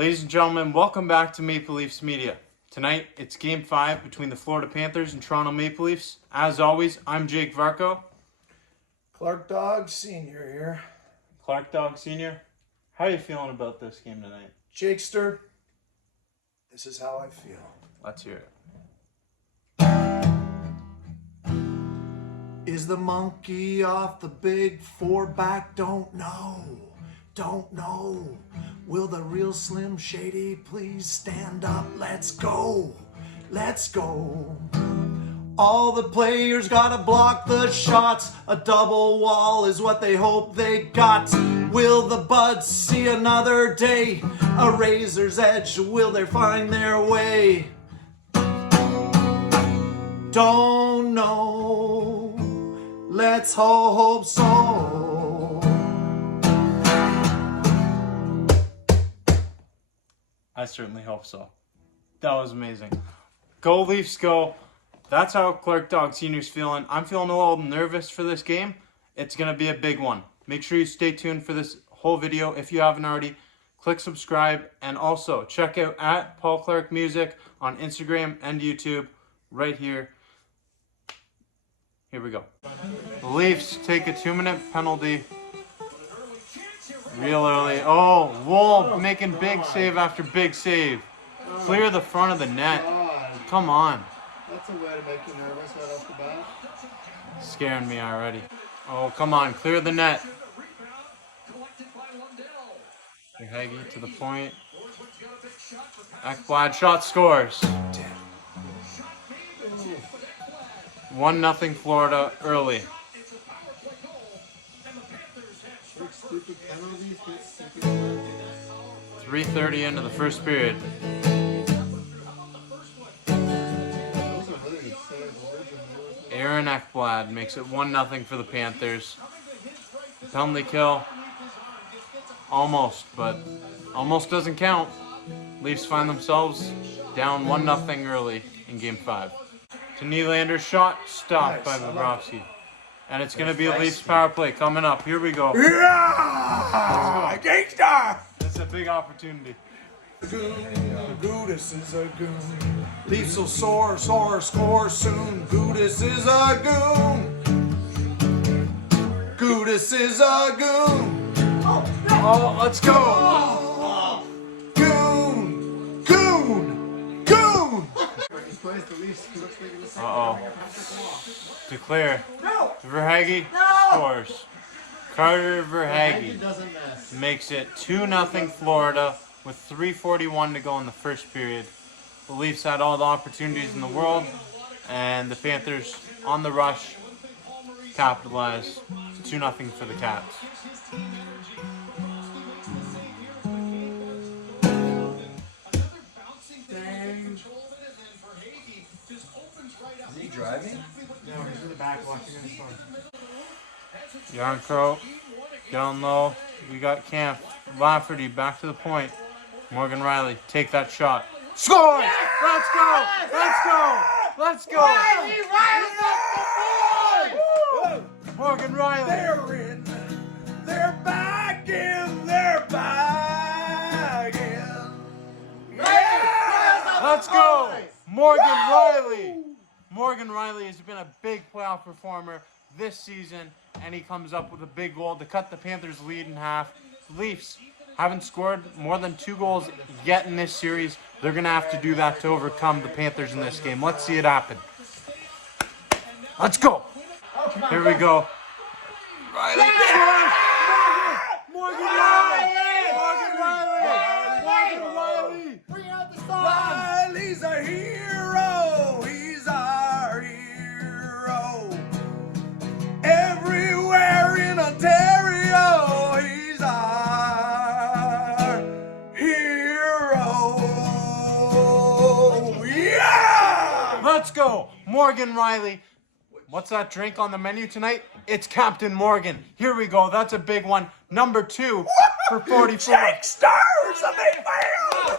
Ladies and gentlemen, welcome back to Maple Leafs Media. Tonight, it's Game 5 between the Florida Panthers and Toronto Maple Leafs. As always, I'm Jake Varco. Clark Dog Sr. here. Clark Dog Sr., how are you feeling about this game tonight? Jakester, this is how I feel. Let's hear it. Is the monkey off the big four back? Don't know. Don't know. Will the real Slim Shady please stand up? Let's go. Let's go. All the players gotta block the shots. A double wall is what they hope they got. Will the Buds see another day? A razor's edge, will they find their way? Don't know. Let's hope so. I certainly hope so. That was amazing. Go Leafs, go. That's how Clark Dog Sr.'s feeling. I'm feeling a little nervous for this game. It's going to be a big one. Make sure you stay tuned for this whole video. If you haven't already, click subscribe. And also, check out at Paul Clark Music on Instagram and YouTube right here. Here we go. The Leafs take a 2-minute penalty. Real early. Oh, Wool making big save after big save. Clear the front of the net. Come on. That's a way to make you nervous right off the bat. Scaring me already. Oh, come on. Clear the net. Haggy to the point. Ekblad shot scores. 1-0 Florida early. Stupid penalties, 3:30 into the first period. Aaron Ekblad makes it 1-0 for the Panthers. Penalty kill. Almost, but almost doesn't count. Leafs find themselves down 1-0 early in Game 5. To Nylander's shot, stopped by Bobrovsky. And it's going to be a Leafs power play coming up. Here we go. Yeah! Gangsta! It's a big opportunity. Gudis is a goon. Leafs will soar, score soon. Gudis is a goon. Gudis is a goon. Oh, let's go. Goon! Goon! Goon! Uh-oh. Declare. Verhaeghe scores. Carter Verhaeghe makes it 2-0 Florida with 3:41 to go in the first period. The Leafs had all the opportunities in the world, and the Panthers on the rush capitalized. 2-0 for the Caps. Is he driving? No, he's in the back watching his phone. Yarncrow down low. We got Camp. Lafferty back to the point. Morgan Riley, take that shot. Score! Yes! Let's go! Let's go! Let's go! Riley! Morgan Riley! They're in. They're back in. They're back in. Yeah! Let's go! Morgan Riley! Morgan Riley has been a big playoff performer this season, and he comes up with a big goal to cut the Panthers' lead in half. Leafs haven't scored more than 2 goals yet in this series. They're going to have to do that to overcome the Panthers in this game. Let's see it happen. Let's go. Here we go. Riley. Morgan Riley. Morgan Riley. Morgan Riley. Bring out the song. Riley's a hero. He's our hero. Everywhere in Ontario, he's our hero. Yeah! Let's go. Morgan Riley. What's that drink on the menu tonight? It's Captain Morgan. Here we go. That's a big one. Number 2 for 44. Jake Stars, a big fan!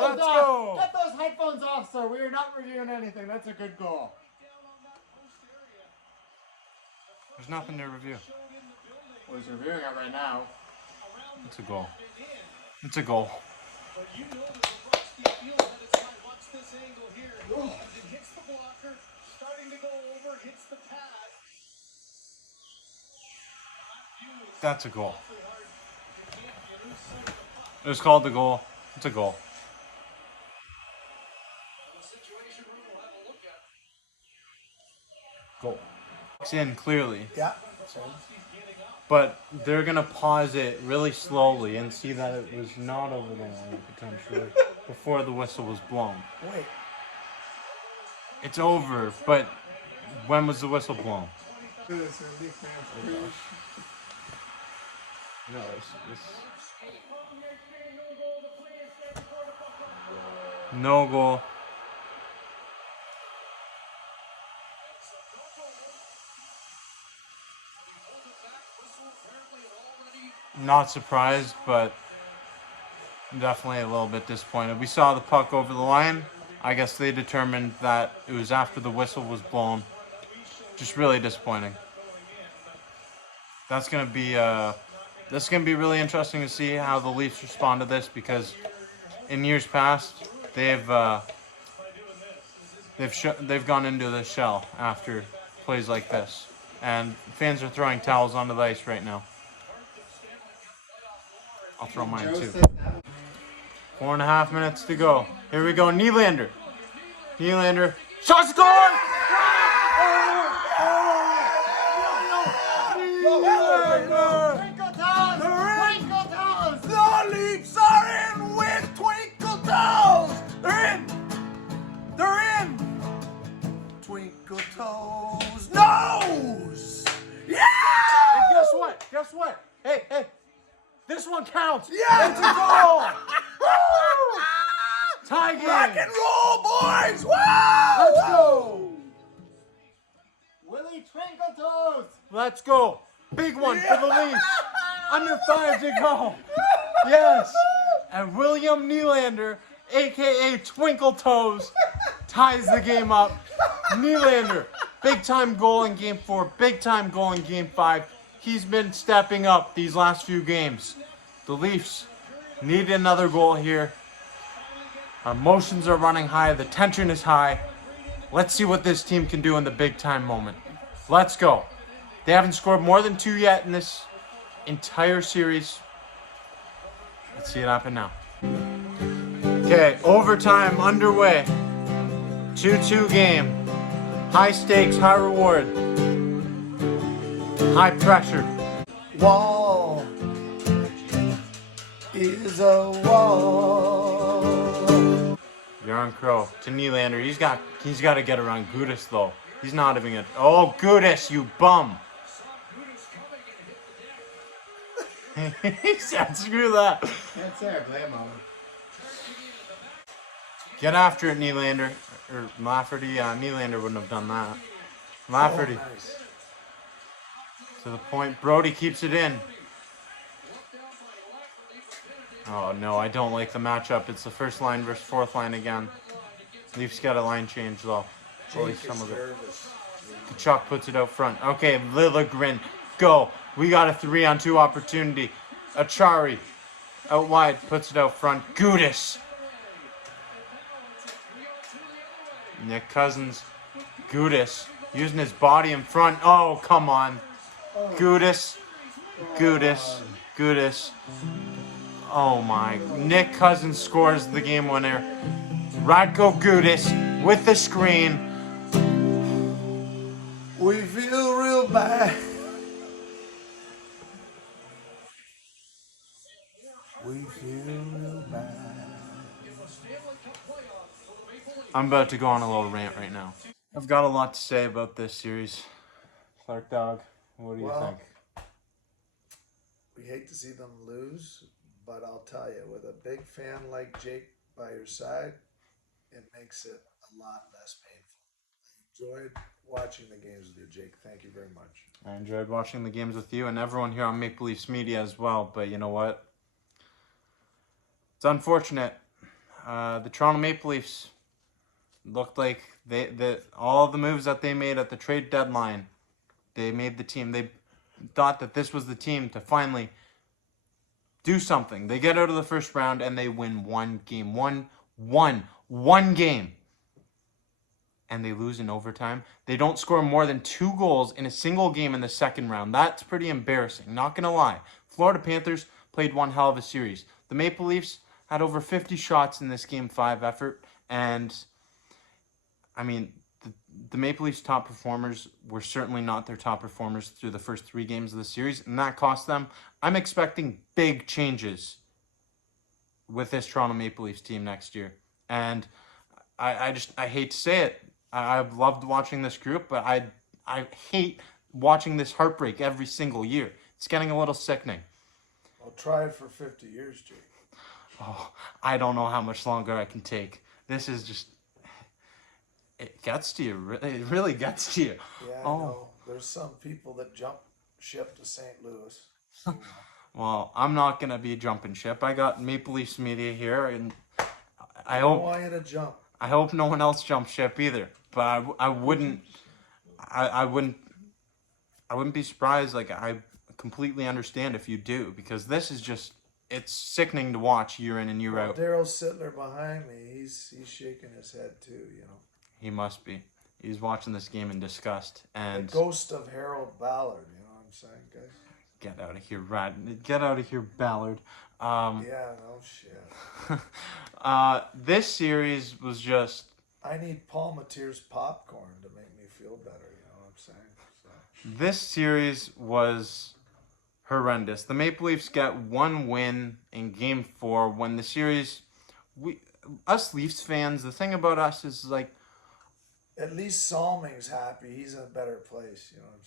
Let's go. Get those headphones off, sir. We are not reviewing anything. That's a good goal. There's nothing to review. Well, he's reviewing it right now. It's a goal. It's a goal. That's a goal. It was called the goal. It's a goal. Goal. It's in clearly. Yeah. But they're going to pause it really slowly and see that it was not over the line potentially before the whistle was blown. Wait. It's over, but when was the whistle blown? No, no goal. Not surprised, but definitely a little bit disappointed. We saw the puck over the line. I guess they determined that it was after the whistle was blown. Just really disappointing. That's gonna be really interesting to see how the Leafs respond to this, because in years past they've gone into the shell after plays like this, and fans are throwing towels onto the ice right now. I'll throw mine too. 4.5 minutes to go. Here we go. Nylander. Shot score! The Leafs are in with twinkle toes. They're in. Twinkle toes nose. Yeah. And guess what? Hey. This one counts. Yeah. It's a goal. Tie game. Rock and roll, boys. Woo! Let's go. Willie Twinkle Toes. Let's go. Big one for the Leafs. Under 5 to go. Yes. And William Nylander, a.k.a. Twinkle Toes, ties the game up. Nylander, big-time goal in Game 4, big-time goal in Game 5. He's been stepping up these last few games. The Leafs need another goal here. Our emotions are running high. The tension is high. Let's see what this team can do in the big-time moment. Let's go. They haven't scored more than 2 yet in this entire series. Let's see it happen now. Okay, overtime underway. 2-2 game. High stakes, high reward. High pressure. Wall is a wall. Yarn Crow to Nylander. He's got to get around Gudis though. He's not even gonna. Oh, Gudis, you bum. He said, screw that. That's there. Blame him. Get after it, Nylander. Or Lafferty. Nylander wouldn't have done that. Lafferty. Oh, nice. To the point. Brody keeps it in. Oh, no. I don't like the matchup. It's the first line versus fourth line again. Leafs got a line change, though. At least some of it. Kachuk puts it out front. Okay, Liljegren. Go. We got a 3-on-2 opportunity. Achari. Out wide. Puts it out front. Gudis. Nick Cousins. Gudis. Using his body in front. Oh, come on. Gudis. Oh my. Nick Cousins scores the game winner. Radko Gudis with the screen. We feel real bad. We feel real bad. I'm about to go on a little rant right now. I've got a lot to say about this series. Clark Dog, what do you think? We hate to see them lose, but I'll tell you, with a big fan like Jake by your side, it makes it a lot less painful. I enjoyed watching the games with you, Jake. Thank you very much. I enjoyed watching the games with you and everyone here on Maple Leafs Media as well, but you know what? It's unfortunate. The Toronto Maple Leafs looked like all the moves that they made at the trade deadline, they made the team. They thought that this was the team to finally Do something. They get out of the first round and they win one game. One game. And they lose in overtime. They don't score more than 2 goals in a single game in the second round. That's pretty embarrassing. Not going to lie. Florida Panthers played one hell of a series. The Maple Leafs had over 50 shots in this Game 5 effort. And, I mean, the Maple Leafs' top performers were certainly not their top performers through the first 3 games of the series. And that cost them. I'm expecting big changes with this Toronto Maple Leafs team next year. And I hate to say it. I've loved watching this group, but I hate watching this heartbreak every single year. It's getting a little sickening. I'll try it for 50 years, Jake. Oh, I don't know how much longer I can take. This is just... It gets to you. It really gets to you. Yeah, I Oh. know. There's some people that jump ship to St. Louis. Well, I'm not going to be jumping ship. I got Maple Leafs media here, and I I don't hope... want you to jump. I hope no one else jumps ship either. But I wouldn't be surprised. Like, I completely understand if you do, because this is just, it's sickening to watch year in and year out. Daryl Sittler behind me, he's shaking his head too, you know. He must be. He's watching this game in disgust. And The ghost of Harold Ballard, you know what I'm saying, guys? get out of here, Get out of here, Ballard. Yeah, no shit. This series was just... I need Paul Mateer's popcorn to make me feel better, you know what I'm saying? So. This series was horrendous. The Maple Leafs get 1 win in Game 4 when the series... Us Leafs fans, the thing about us is, like... At least Salming's happy. He's in a better place, you know what I'm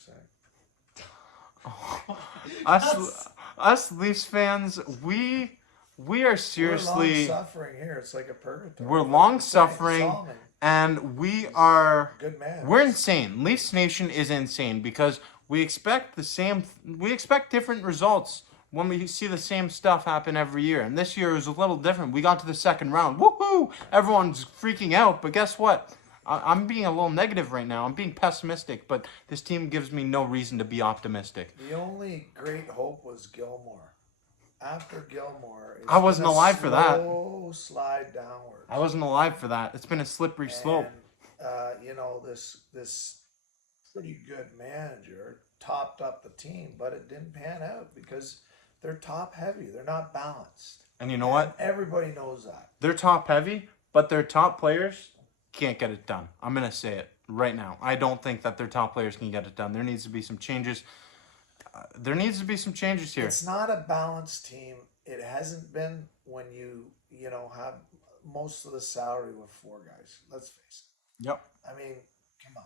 saying? Us Leafs fans, we are seriously... We're long-suffering here. It's like a purgatory. We're long-suffering, and we are... Good man. We're insane. Leafs Nation is insane because we expect different results when we see the same stuff happen every year. And this year was a little different. We got to the second round. Woohoo! Everyone's freaking out, but guess what? I'm being a little negative right now. I'm being pessimistic, but this team gives me no reason to be optimistic. The only great hope was Gilmore. After Gilmore, I wasn't alive for that. Slow slide downwards. I wasn't alive for that. It's been a slippery slope. And, you know, this pretty good manager topped up the team, but it didn't pan out because they're top heavy. They're not balanced. And you know what? Everybody knows that. They're top heavy, but their top players can't get it done. I'm going to say it right now. I don't think that their top players can get it done. There needs to be some changes. Here. It's not a balanced team. It hasn't been when you have most of the salary with 4 guys. Let's face it. Yep. I mean, come on.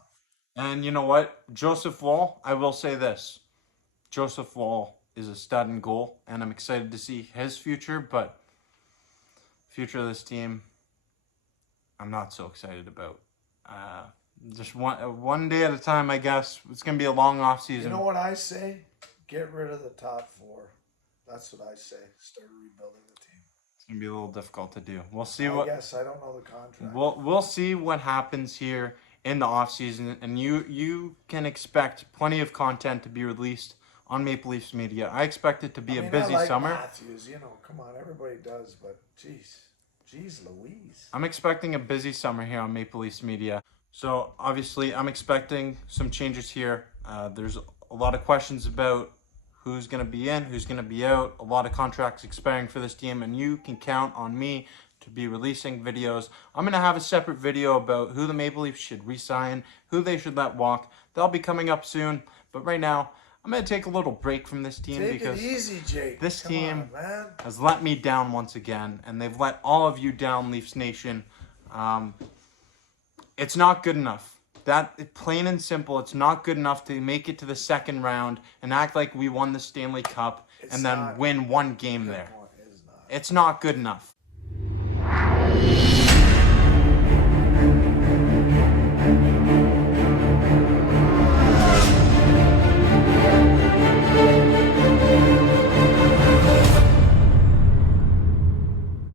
And you know what? Joseph Woll, I will say this. Joseph Woll is a stud in goal, and I'm excited to see his future, but future of this team, I'm not so excited about. Just one day at a time, I guess. It's going to be a long off season. You know what I say? Get rid of the top 4. That's what I say. Start rebuilding the team. It's going to be a little difficult to do. We'll see I guess I don't know the contract. We'll see what happens here in the off season, and you can expect plenty of content to be released on Maple Leafs Media. I expect it to be a busy I like summer. Matthews, come on, everybody does, but jeez Louise. I'm expecting a busy summer here on Maple Leafs Media. So obviously, I'm expecting some changes here. There's a lot of questions about who's going to be in, who's going to be out, a lot of contracts expiring for this team, and you can count on me to be releasing videos. I'm going to have a separate video about who the Maple Leafs should re-sign, who they should let walk. That'll be coming up soon, but right now, I'm going to take a little break from this team because it easy, Jake. This Come team on, man. has let me down once again, and they've let all of you down, Leafs Nation. It's not good enough. That, plain and simple, it's not good enough to make it to the second round and act like we won the Stanley Cup and then win one game there. It's not good enough.